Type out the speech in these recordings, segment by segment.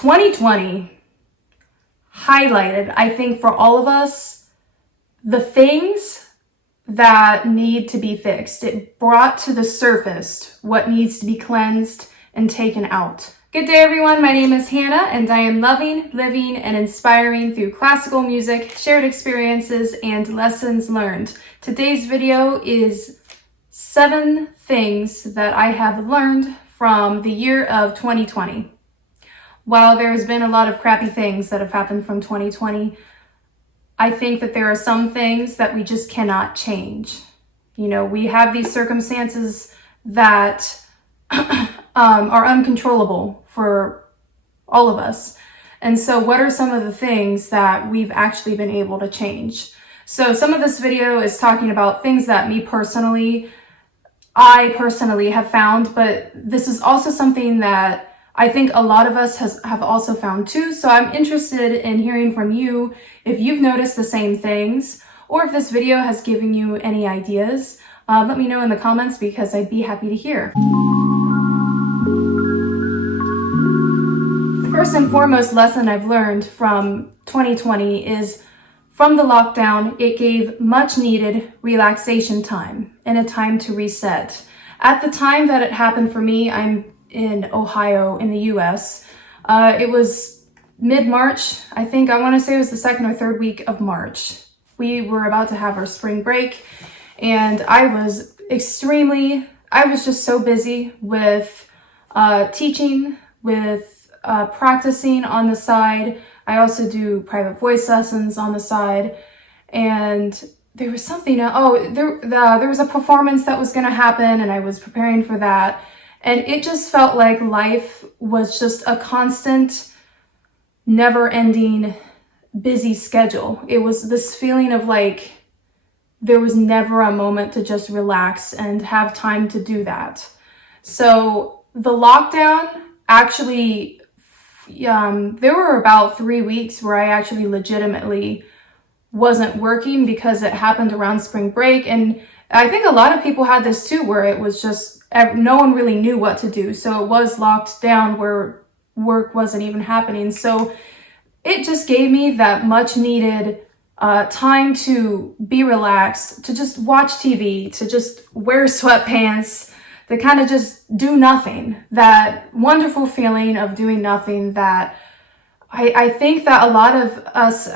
2020 highlighted, I think, for all of us, the things that need to be fixed. It brought to the surface what needs to be cleansed and taken out. Good day, everyone. My name is Hannah, and I am loving, living, and inspiring through classical music, shared experiences, and lessons learned. Today's video is 7 things that I have learned from the year of 2020. While there's been a lot of crappy things that have happened from 2020, I think that there are some things that we just cannot change. You know, we have these circumstances that are uncontrollable for all of us. And so what are some of the things that we've actually been able to change? So some of this video is talking about things that I personally have found, but this is also something that I think a lot of us have also found too. So I'm interested in hearing from you if you've noticed the same things, or if this video has given you any ideas. Let me know in the comments because I'd be happy to hear. The first and foremost lesson I've learned from 2020 is from the lockdown, it gave much needed relaxation time and a time to reset. At the time that it happened for me, I'm in Ohio in the US. It was mid-March. I want to say it was the 2nd or 3rd week of March. We were about to have our spring break, and I was just so busy with teaching, with practicing on the side. I also do private voice lessons on the side, and there was something, there was a performance that was going to happen, and I was preparing for that. And it just felt like life was just a constant, never-ending, busy schedule. It was this feeling of like there was never a moment to just relax and have time to do that. So the lockdown actually, there were about 3 weeks where I actually legitimately wasn't working because it happened around spring break. And I think a lot of people had this too, where it was just no one really knew what to do. So it was locked down where work wasn't even happening. So it just gave me that much needed time to be relaxed, to just watch TV, to just wear sweatpants, to kind of just do nothing. That wonderful feeling of doing nothing that I think that a lot of us,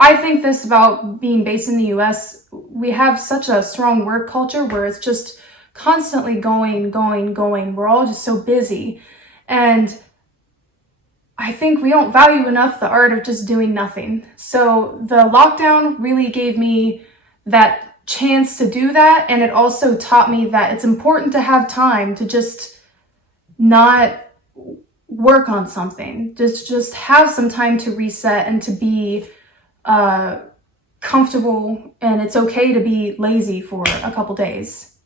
I think this about being based in the US, we have such a strong work culture where it's just constantly going. We're all just so busy. And I think we don't value enough the art of just doing nothing. So the lockdown really gave me that chance to do that. And it also taught me that it's important to have time to just not work on something. Just have some time to reset and to be comfortable, and it's okay to be lazy for a couple days.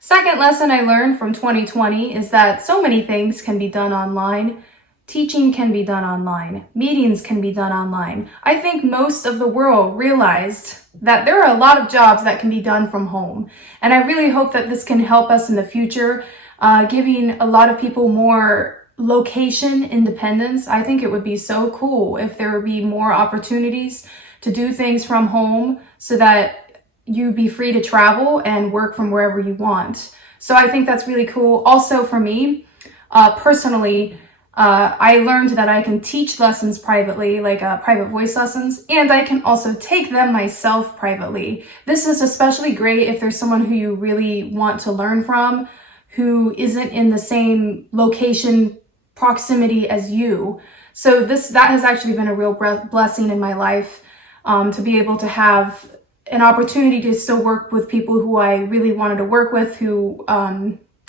Second lesson I learned from 2020 is that so many things can be done online. Teaching can be done online. Meetings can be done online. I think most of the world realized that there are a lot of jobs that can be done from home. And I really hope that this can help us in the future, giving a lot of people more location independence. I think it would be so cool if there would be more opportunities to do things from home so that you'd be free to travel and work from wherever you want. So I think that's really cool. Also for me, personally, I learned that I can teach lessons privately, like private voice lessons, and I can also take them myself privately. This is especially great if there's someone who you really want to learn from, who isn't in the same location proximity as you. So that has actually been a real blessing in my life, to be able to have an opportunity to still work with people who I really wanted to work with, who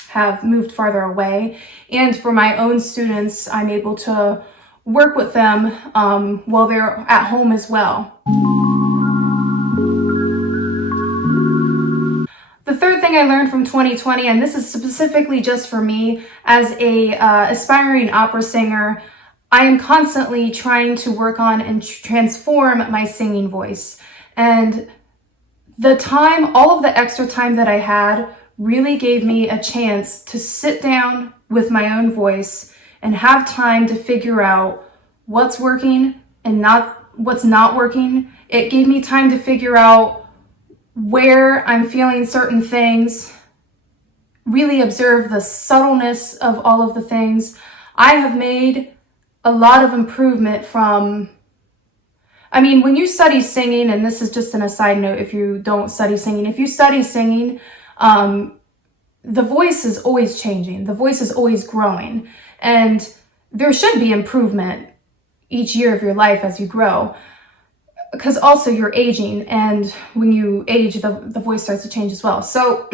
have moved farther away. And for my own students, I'm able to work with them while they're at home as well. The third thing I learned from 2020, and this is specifically just for me as a aspiring opera singer, I am constantly trying to work on and transform my singing voice. And the time, all of the extra time that I had really gave me a chance to sit down with my own voice and have time to figure out what's working and what's not working. It gave me time to figure out where I'm feeling certain things, really observe the subtleness of all of the things. I have made a lot of improvement from, when you study singing, and this is just an aside note if you don't study singing, if you study singing, the voice is always changing. The voice is always growing. And there should be improvement each year of your life as you grow. Because also you're aging, and when you age, the voice starts to change as well. So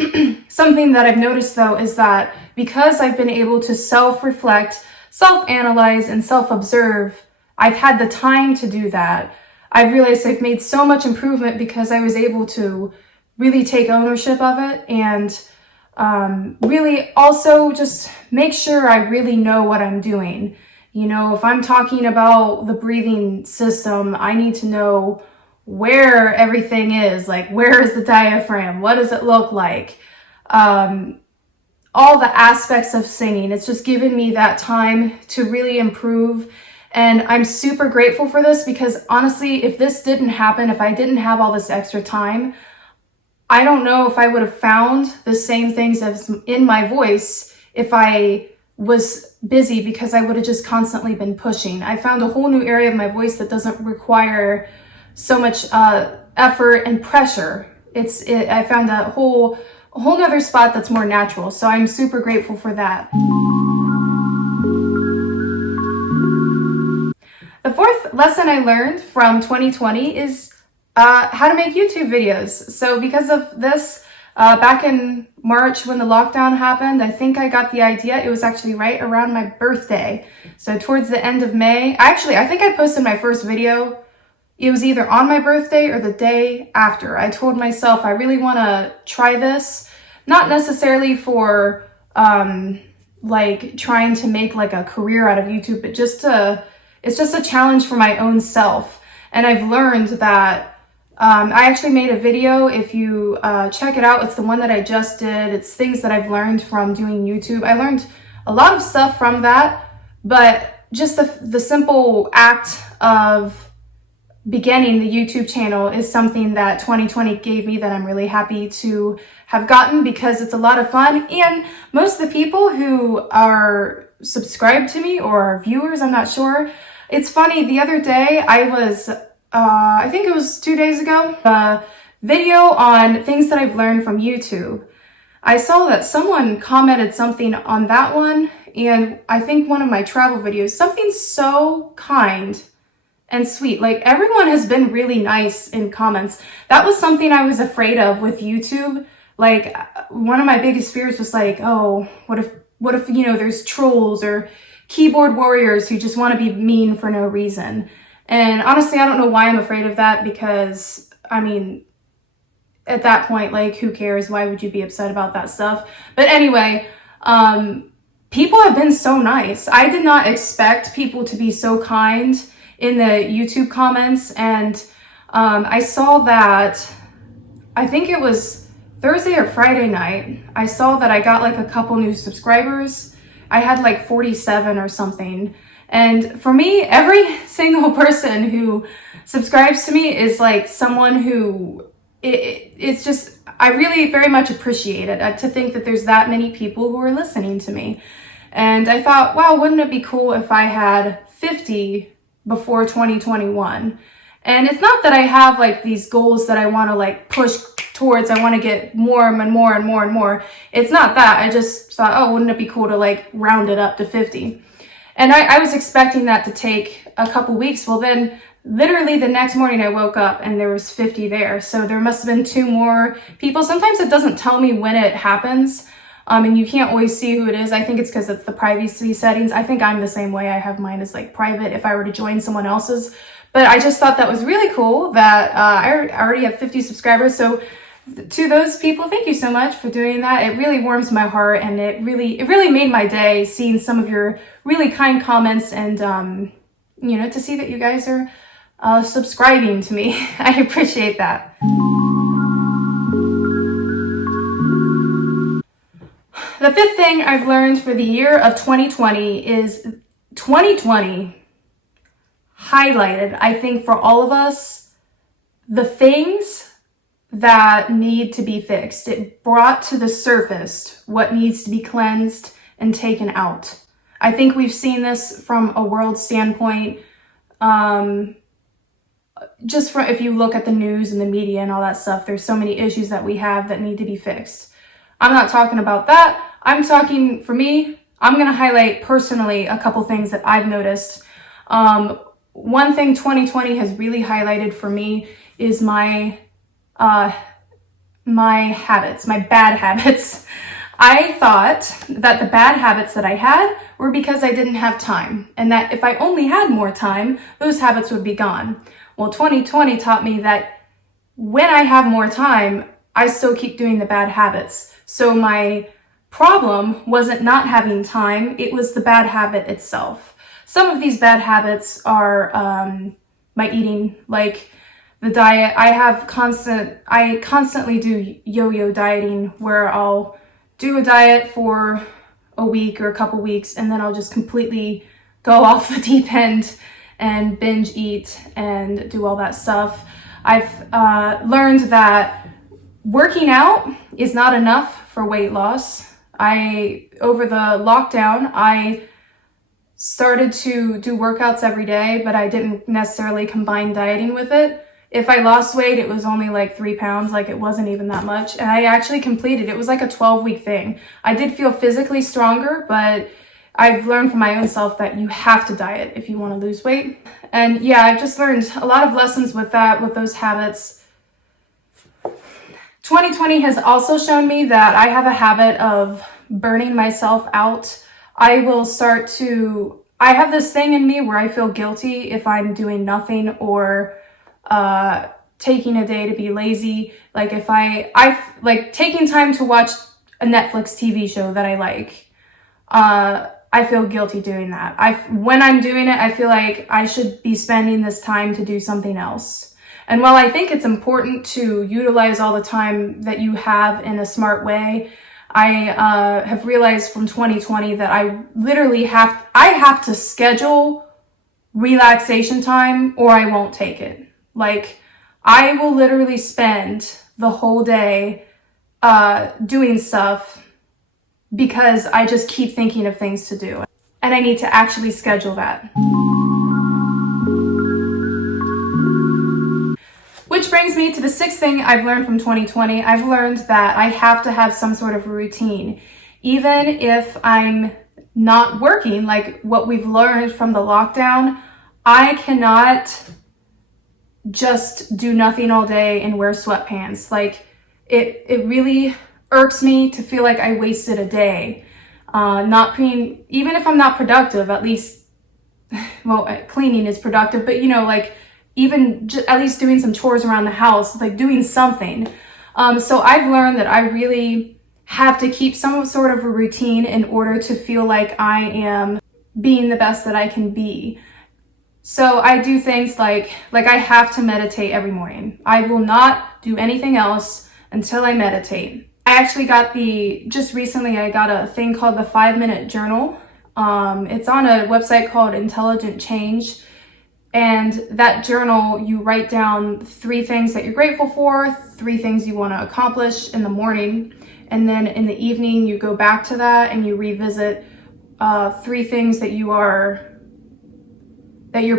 something that I've noticed though is that because I've been able to self-reflect, self-analyze, and self-observe, I've had the time to do that. I've realized I've made so much improvement because I was able to really take ownership of it and really also just make sure I really know what I'm doing. If I'm talking about the breathing system, I need to know where everything is, like where is the diaphragm? What does it look like? All the aspects of singing. It's just given me that time to really improve. And I'm super grateful for this because honestly, if this didn't happen, if I didn't have all this extra time, I don't know if I would have found the same things as in my voice if I was busy, because I would have just constantly been pushing. I found a whole new area of my voice that doesn't require so much effort and pressure. I found a whole nother spot that's more natural. So I'm super grateful for that. The fourth lesson I learned from 2020 is how to make YouTube videos. So because of this, back in March when the lockdown happened, I think I got the idea. It was actually right around my birthday. So towards the end of May, I think I posted my first video. It was either on my birthday or the day after. I told myself I really want to try this, not necessarily for like trying to make like a career out of YouTube, but it's just a challenge for my own self. And I've learned that I actually made a video. If you check it out, it's the one that I just did. It's things that I've learned from doing YouTube. I learned a lot of stuff from that, but just the simple act of beginning the YouTube channel is something that 2020 gave me that I'm really happy to have gotten, because it's a lot of fun. And most of the people who are subscribed to me or are viewers, I'm not sure. It's funny, the other day I was I think it was 2 days ago, a video on things that I've learned from YouTube. I saw that someone commented something on that one, and I think one of my travel videos, something so kind and sweet. Like, everyone has been really nice in comments. That was something I was afraid of with YouTube. Like, one of my biggest fears was like, oh, what if there's trolls or keyboard warriors who just want to be mean for no reason. And honestly, I don't know why I'm afraid of that, because, at that point, like, who cares? Why would you be upset about that stuff? But anyway, people have been so nice. I did not expect people to be so kind in the YouTube comments. And I saw that, I think it was Thursday or Friday night, I saw that I got like a couple new subscribers. I had like 47 or something. And for me, every single person who subscribes to me is like someone who, it's just, I really very much appreciate it, to think that there's that many people who are listening to me. And I thought, wow, wouldn't it be cool if I had 50 before 2021? And it's not that I have like these goals that I want to like push towards. I want to get more and more and more and more. It's not that. I just thought, oh, wouldn't it be cool to like round it up to 50? And I was expecting that to take a couple weeks. Well, then literally the next morning I woke up and there was 50 there. So there must have been 2 more people. Sometimes it doesn't tell me when it happens. And you can't always see who it is. I think it's because it's the privacy settings. I think I'm the same way. I have mine as like private if I were to join someone else's. But I just thought that was really cool that I already have 50 subscribers. So to those people, thank you so much for doing that. It really warms my heart, and it really made my day seeing some of your really kind comments, and to see that you guys are subscribing to me. I appreciate that. The fifth thing I've learned for the year of 2020 is 2020 highlighted, I think, for all of us, the things that need to be fixed. It brought to the surface what needs to be cleansed and taken out. I think we've seen this from a world standpoint. Just from, if you look at the news and the media and all that stuff, there's so many issues that we have that need to be fixed. I'm not talking about that. I'm talking, for me, I'm going to highlight personally a couple things that I've noticed. One thing 2020 has really highlighted for me is my habits, my bad habits. I thought that the bad habits that I had were because I didn't have time, and that if I only had more time, those habits would be gone. Well, 2020 taught me that when I have more time, I still keep doing the bad habits. So my problem wasn't not having time, it was the bad habit itself. Some of these bad habits are my eating, like the diet. I constantly do yo-yo dieting, where I'll do a diet for a week or a couple weeks, and then I'll just completely go off the deep end and binge eat and do all that stuff. I've learned that working out is not enough for weight loss. Over the lockdown, I started to do workouts every day, but I didn't necessarily combine dieting with it. If I lost weight, it was only like 3 pounds, like it wasn't even that much. And I actually completed, it was like a 12-week thing. I did feel physically stronger, but I've learned from my own self that you have to diet if you want to lose weight. And yeah, I've just learned a lot of lessons with that, with those habits. 2020 has also shown me that I have a habit of burning myself out. I have this thing in me where I feel guilty if I'm doing nothing or taking a day to be lazy. Like if I like taking time to watch a Netflix TV show that I like, I feel guilty doing that. When I'm doing it, I feel like I should be spending this time to do something else. And while I think it's important to utilize all the time that you have in a smart way, I have realized from 2020 that I literally have to schedule relaxation time or I won't take it. Like I will literally spend the whole day doing stuff because I just keep thinking of things to do. And I need to actually schedule that. Which brings me to the sixth thing I've learned from 2020. I've learned that I have to have some sort of routine. Even if I'm not working, like what we've learned from the lockdown, I cannot just do nothing all day and wear sweatpants. Like it really irks me to feel like I wasted a day. Even if I'm not productive, at least, well, cleaning is productive, but like even at least doing some chores around the house, like doing something. So I've learned that I really have to keep some sort of a routine in order to feel like I am being the best that I can be. So I do things like I have to meditate every morning. I will not do anything else until I meditate. I actually just recently I got a thing called the 5-minute journal. It's on a website called Intelligent Change. And that journal, you write down 3 things that you're grateful for, 3 things you want to accomplish in the morning. And then in the evening, you go back to that and you revisit 3 things that you're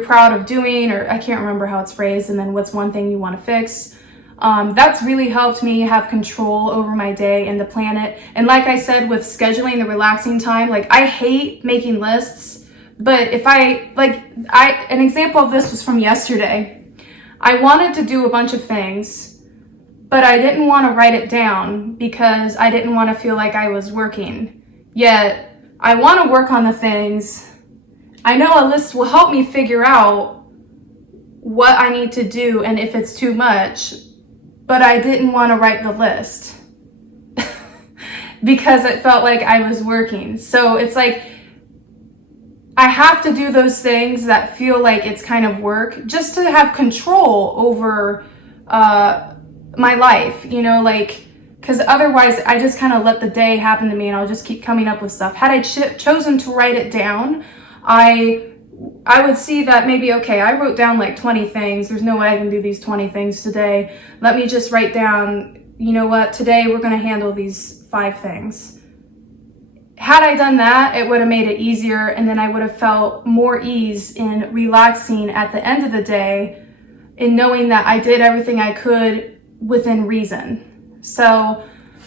proud of doing, or I can't remember how it's phrased. And then what's one thing you want to fix. That's really helped me have control over my day and to plan it. And like I said, with scheduling the relaxing time, like I hate making lists. But if an example of this was from yesterday. I wanted to do a bunch of things, but I didn't want to write it down because I didn't want to feel like I was working. Yet, I want to work on the things. I know a list will help me figure out what I need to do and if it's too much, but I didn't want to write the list because it felt like I was working. So it's like, I have to do those things that feel like it's kind of work just to have control over my life, like because otherwise I just kind of let the day happen to me and I'll just keep coming up with stuff. Had I chosen to write it down, I would see that maybe, okay, I wrote down like 20 things. There's no way I can do these 20 things today. Let me just write down, you know what, today we're going to handle these 5 things. Had I done that, it would have made it easier, and then I would have felt more ease in relaxing at the end of the day, in knowing that I did everything I could within reason. So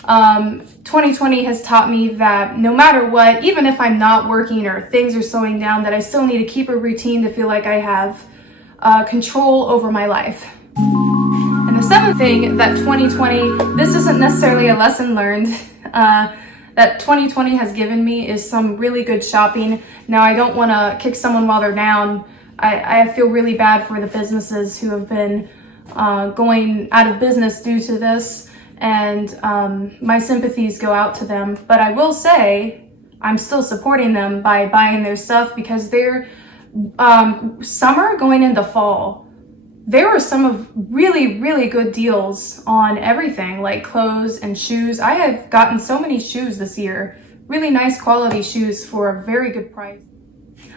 2020 has taught me that no matter what, even if I'm not working or things are slowing down, that I still need to keep a routine to feel like I have control over my life. And the 7th thing that 2020, this isn't necessarily a lesson learned, that 2020 has given me is some really good shopping. Now, I don't want to kick someone while they're down. I feel really bad for the businesses who have been going out of business due to this, and my sympathies go out to them. But I will say I'm still supporting them by buying their stuff, because they're summer going into fall, there were some of really, really good deals on everything, like clothes and shoes. I have gotten so many shoes this year, really nice quality shoes for a very good price.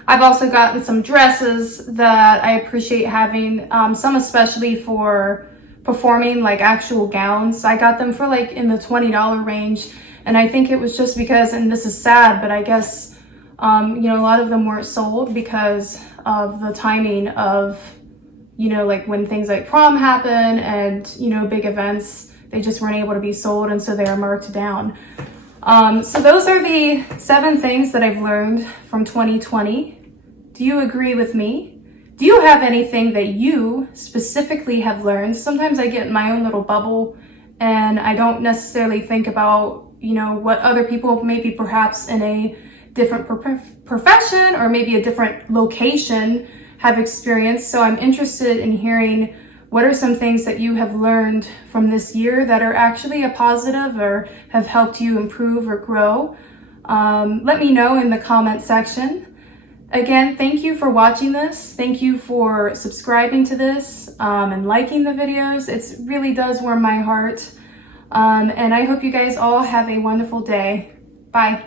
I've also gotten some dresses that I appreciate having, some especially for performing, like actual gowns. I got them for like in the $20 range, and I think it was just because, and this is sad, but I guess, you know, a lot of them weren't sold because of the timing of, you know, like when things like prom happen and, you know, big events, they just weren't able to be sold, and so they are marked down. So those are the 7 things that I've learned from 2020. Do you agree with me? Do you have anything that you specifically have learned? Sometimes I get in my own little bubble and I don't necessarily think about, you know, what other people maybe perhaps in a different profession or maybe a different location have experienced. So I'm interested in hearing, what are some things that you have learned from this year that are actually a positive or have helped you improve or grow? Let me know in the comment section. Again, thank you for watching this. Thank you for subscribing to this and liking the videos. It really does warm my heart. And I hope you guys all have a wonderful day. Bye.